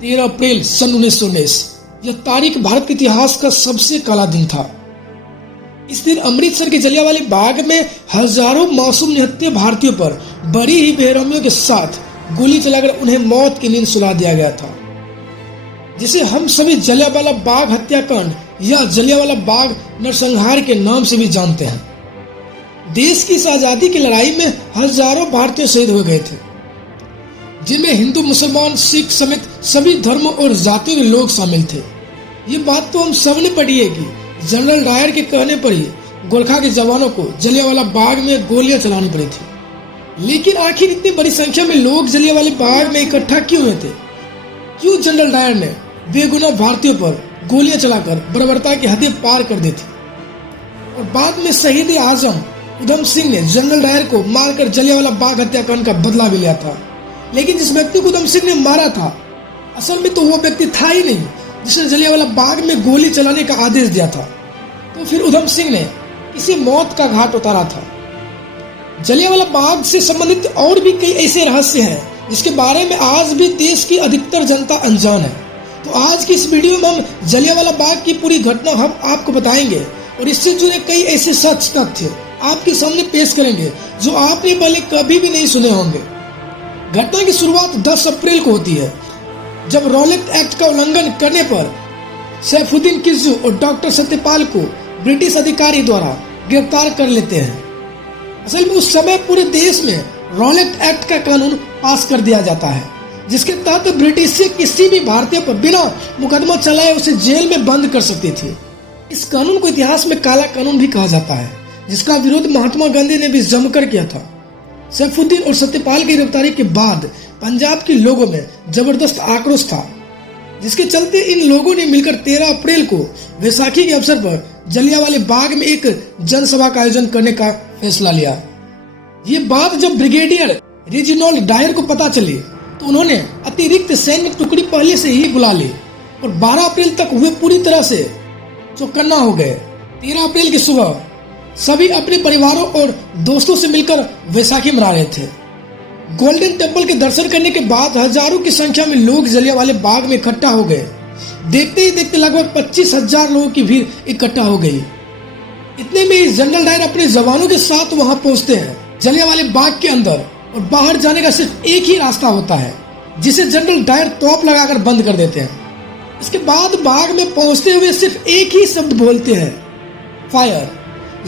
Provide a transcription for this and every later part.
13 अप्रैल सन 1919। यह तारीख भारत के इतिहास का सबसे काला दिन था। इस दिन अमृतसर के जलियांवाला बाग में हजारों मासूम निहत्थे भारतीयों पर बड़ी ही बेरहमियों के साथ गोली चलाकर उन्हें मौत की नींद सुला दिया गया था, जिसे हम सभी जलियांवाला बाग हत्याकांड या जलियांवाला बाग नरसंहार के नाम से भी जानते हैं। देश की इस आजादी की लड़ाई में हजारों भारतीय शहीद हो गए थे, जिनमें हिंदू, मुसलमान, सिख समेत सभी धर्मों और जातियों के लोग शामिल थे। ये बात तो हम सब ने पढ़ी है कि जनरल डायर के कहने पर ही गोरखा के जवानों को जलियांवाला बाग में गोलियां चलानी पड़ी थी। लेकिन आखिर इतनी बड़ी संख्या में लोग जलियांवाला बाग में इकट्ठा क्यों हुए थे? क्यों जनरल डायर ने बेगुनाह भारतीयों पर गोलियां चलाकर बर्बरता की हदें पार कर दी थी? और बाद में शहीद आजम उधम सिंह ने जनरल डायर को मारकर जलियांवाला बाग हत्याकांड का बदला भी लिया था। लेकिन जिस व्यक्ति को उधम सिंह ने मारा था, असल में तो वो व्यक्ति था ही नहीं जिसने जलियांवाला बाग में गोली चलाने का आदेश दिया था। तो फिर उधम सिंह ने इसे मौत का घाट उतारा था। जलियांवाला बाग से संबंधित और भी कई ऐसे रहस्य हैं जिसके बारे में आज भी देश की अधिकतर जनता अनजान है। तो आज की इस वीडियो में हम जलियांवाला बाग की पूरी घटना हम आपको बताएंगे और इससे जुड़े कई ऐसे सच तथ्य आपके सामने पेश करेंगे जो आपने पहले कभी भी नहीं सुने होंगे। घटना की शुरुआत 10 अप्रैल को होती है, जब रॉलेट एक्ट का उल्लंघन करने पर सैफुद्दीन किस्जू और डॉक्टर सत्यपाल को ब्रिटिश अधिकारी द्वारा गिरफ्तार कर लेते हैं। असल में उस समय पूरे देश में रॉलेट एक्ट का कानून पास कर दिया जाता है, जिसके तहत ब्रिटिश से किसी भी भारतीय पर बिना मुकदमा चलाए उसे जेल में बंद कर सकती थी। इस कानून को इतिहास में काला कानून भी कहा जाता है, जिसका विरोध महात्मा गांधी ने भी जमकर किया था। सैफुद्दीन और सत्यपाल की गिरफ्तारी के बाद पंजाब के लोगों में जबरदस्त आक्रोश था, जिसके चलते इन लोगों ने मिलकर 13 अप्रैल को वैसाखी के अवसर पर जलियांवाला बाग में एक जनसभा का आयोजन करने का फैसला लिया। ये बात जब ब्रिगेडियर रेजिनाल्ड डायर को पता चली तो उन्होंने अतिरिक्त सैन्य टुकड़ी पहले से ही बुला ली और 12 अप्रैल तक वे पूरी तरह से चौकन्ना हो गए। 13 अप्रैल की सुबह सभी अपने परिवारों और दोस्तों से मिलकर वैसाखी मना रहे थे। गोल्डन टेम्पल के दर्शन करने के बाद हजारों की संख्या में लोग जलियांवाला बाग में इकट्ठा हो गए। देखते ही देखते लगभग 25,000 लोगों की भीड़ इकट्ठा हो गई। इतने में जनरल डायर अपने जवानों के साथ वहां पहुंचते हैं। जलियांवाला बाग के अंदर और बाहर जाने का सिर्फ एक ही रास्ता होता है, जिसे जनरल डायर तोप लगाकर बंद कर देते हैं। इसके बाद बाग में पहुंचते हुए सिर्फ एक ही शब्द बोलते हैं, फायर।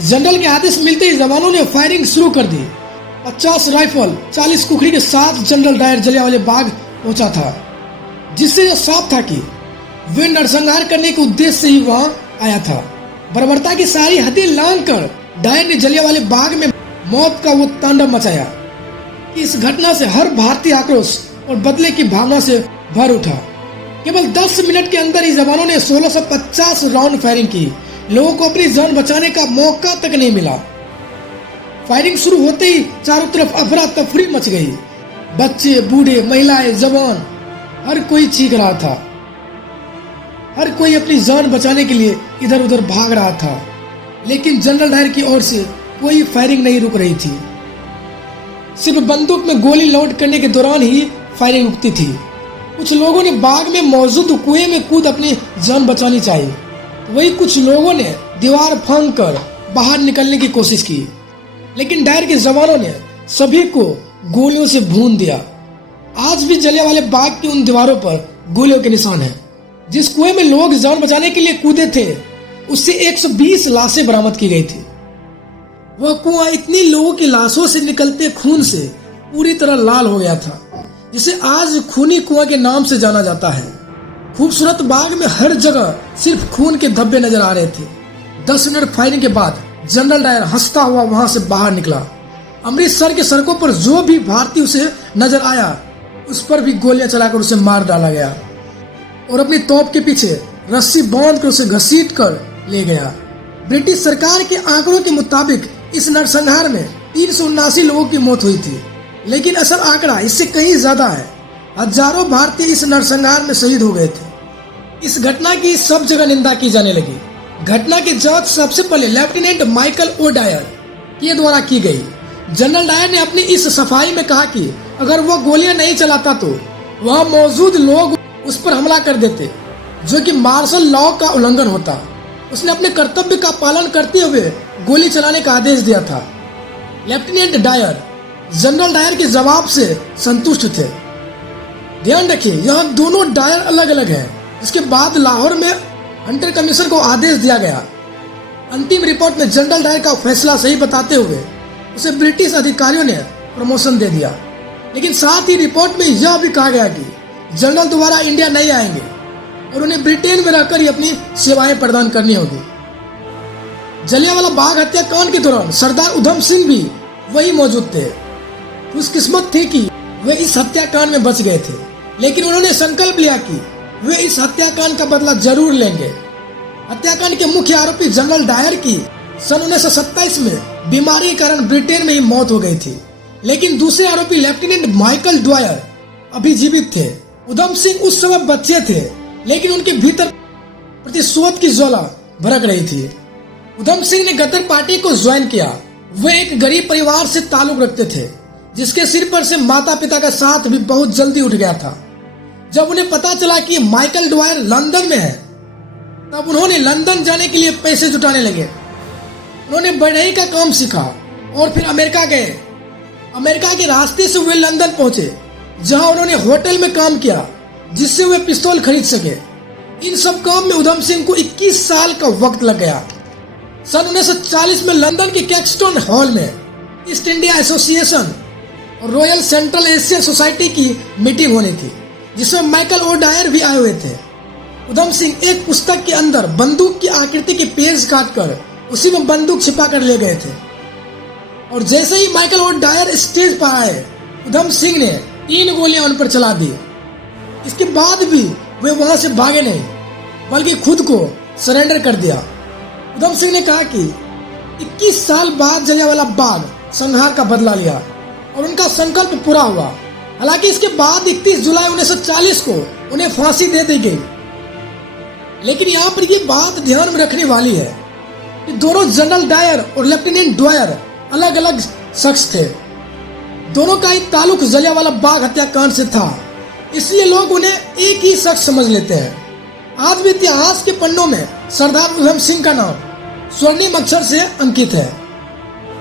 जनरल के आदेश मिलते ही जवानों ने फायरिंग शुरू कर दी। 50 राइफल 40 कुकड़ी के साथ जनरल डायर जलियांवाला बाग पहुंचा था, जिससे यह साफ था कि वे नरसंहार करने के उद्देश्य से ही वहां आया था। बर्बरता की सारी हदें लांघकर डायर ने जलियांवाला बाग में मौत का वो तांडव मचाया। इस घटना से हर भारतीय आक्रोश और बदले की भावना से भर उठा। केवल 10 मिनट के अंदर ही जवानों ने 1650 राउंड फायरिंग की। लोगों को अपनी जान बचाने का मौका तक नहीं मिला। फायरिंग शुरू होते ही चारों तरफ अफरा तफरी मच गई। बच्चे, बूढ़े, महिलाएं, जवान, हर कोई चीख रहा था। हर कोई अपनी जान बचाने के लिए इधर उधर भाग रहा था। लेकिन जनरल डायर की ओर से कोई फायरिंग नहीं रुक रही थी। सिर्फ बंदूक में गोली लोड करने के दौरान ही फायरिंग रुकती थी। कुछ लोगों ने बाग में मौजूद कुएं में कूद अपनी जान बचानी चाहिए, वही कुछ लोगों ने दीवार फांद कर बाहर निकलने की कोशिश की। लेकिन डायर के जवानों ने सभी को गोलियों से भून दिया। आज भी जलियांवाला बाग की उन दीवारों पर गोलियों के निशान हैं। जिस कुएं में लोग जान बचाने के लिए कूदे थे, उससे 120 लाशें बरामद की गई थी। वह कुआं इतनी लोगों की लाशों से निकलते खून से पूरी तरह लाल हो गया था, जिसे आज खूनी कुआं के नाम से जाना जाता है। खूबसूरत बाग में हर जगह सिर्फ खून के धब्बे नजर आ रहे थे। 10 मिनट फायरिंग के बाद जनरल डायर हंसता हुआ वहां से बाहर निकला। अमृतसर के सड़कों पर जो भी भारतीय उसे नजर आया, उस पर भी गोलियां चलाकर उसे मार डाला गया और अपनी तोप के पीछे रस्सी बांध कर उसे घसीट कर ले गया। ब्रिटिश सरकार के आंकड़ों के मुताबिक इस नरसंहार में 379 लोगों की मौत हुई थी, लेकिन असल आंकड़ा इससे कहीं ज्यादा है। हजारों भारतीय इस नरसंहार में शहीद हो गए थे। इस घटना की सब जगह निंदा की जाने लगी। घटना की जांच सबसे पहले लेफ्टिनेंट माइकल ओ डायर के द्वारा की गई। जनरल डायर ने अपनी इस सफाई में कहा कि अगर वो गोलियां नहीं चलाता तो वहां मौजूद लोग उस पर हमला कर देते, जो कि मार्शल लॉ का उल्लंघन होता। उसने अपने कर्तव्य का पालन करते हुए गोली चलाने का आदेश दिया था। लेफ्टिनेंट डायर जनरल डायर के जवाब से संतुष्ट थे। ध्यान रखिए, यहाँ दोनों डायर अलग अलग हैं। इसके बाद लाहौर में हंटर कमीशन को आदेश दिया गया। अंतिम रिपोर्ट में जनरल डायर का फैसला सही बताते हुए उसे ब्रिटिश अधिकारियों ने प्रमोशन दे दिया, लेकिन साथ ही रिपोर्ट में यह भी कहा गया कि जनरल दोबारा इंडिया नहीं आएंगे और उन्हें ब्रिटेन में रहकर ही अपनी सेवाएं प्रदान करनी होगी। जलियांवाला बाग हत्याकांड के दौरान सरदार उधम सिंह भी वही मौजूद थे। खुशकिस्मत थे कि वे इस हत्याकांड में बच गए थे, लेकिन उन्होंने संकल्प लिया कि वे इस हत्याकांड का बदला जरूर लेंगे। हत्याकांड के मुख्य आरोपी जनरल डायर की सन 1927 में बीमारी के कारण ब्रिटेन में ही मौत हो गई थी, लेकिन दूसरे आरोपी लेफ्टिनेंट माइकल ड्वायर अभी जीवित थे। उधम सिंह उस समय बच्चे थे, लेकिन उनके भीतर प्रतिशोध की ज्वाला भड़क रही थी। उधम सिंह ने गदर पार्टी को ज्वाइन किया। वे एक गरीब परिवार से ताल्लुक रखते थे, जिसके सिर पर से माता पिता का साथ भी बहुत जल्दी उठ गया था। जब उन्हें पता चला कि माइकल ड्वायर लंदन में है, तब उन्होंने लंदन जाने के लिए पैसे जुटाने लगे। उन्होंने बढ़ई का काम सीखा और फिर अमेरिका गए। अमेरिका के रास्ते से वे लंदन पहुंचे, जहां उन्होंने होटल में काम किया, जिससे वे पिस्तौल खरीद सके। इन सब काम में उधम सिंह को 21 साल का वक्त लग गया। सन 1940 में लंदन के कैक्सटन हॉल में ईस्ट इंडिया एसोसिएशन और रॉयल सेंट्रल एशियन सोसाइटी की मीटिंग होनी थी, जिसमें माइकल ओ डायर भी आए हुए थे। उधम सिंह एक पुस्तक के अंदर बंदूक की आकृति के पेज काटकर उसी में बंदूक छिपा कर ले गए थे, और जैसे ही माइकल ओ डायर स्टेज पर आए, उधम सिंह ने 3 गोलियां उन पर चला दी। इसके बाद भी वे वहां से भागे नहीं, बल्कि खुद को सरेंडर कर दिया। उधम सिंह ने कहा कि 21 साल बाद जलियांवाला बाग संहार का बदला लिया और उनका संकल्प पूरा हुआ। हालांकि इसके बाद 31 जुलाई 1940 को उन्हें फांसी दे दी गई। लेकिन यहाँ पर ये बात ध्यान में रखने वाली है कि दोनों जनरल डायर और लेफ्टिनेंट ड्वायर अलग अलग शख्स थे। दोनों का ही ताल्लुक जलियांवाला बाग हत्याकांड से था, इसलिए लोग उन्हें एक ही शख्स समझ लेते हैं। आज भी इतिहास के पन्नों में सरदार उधम सिंह का नाम स्वर्णिम अक्षर से अंकित है।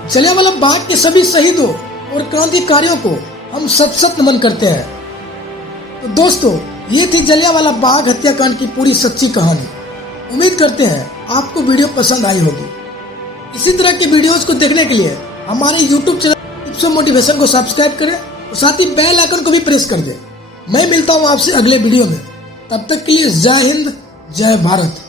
जलियांवाला बाग के सभी शहीदों और क्रांतिकारियों को हम सत सत नमन करते हैं। तो दोस्तों, ये थी जलियांवाला बाग हत्याकांड की पूरी सच्ची कहानी। उम्मीद करते हैं आपको वीडियो पसंद आई होगी। इसी तरह के वीडियोस को देखने के लिए हमारे YouTube channel tips of motivation को सब्सक्राइब करें और साथ ही बेल आइकन को भी प्रेस कर दें। मैं मिलता हूँ आपसे अगले वीडियो में। तब तक के लिए जय हिंद, जय भारत।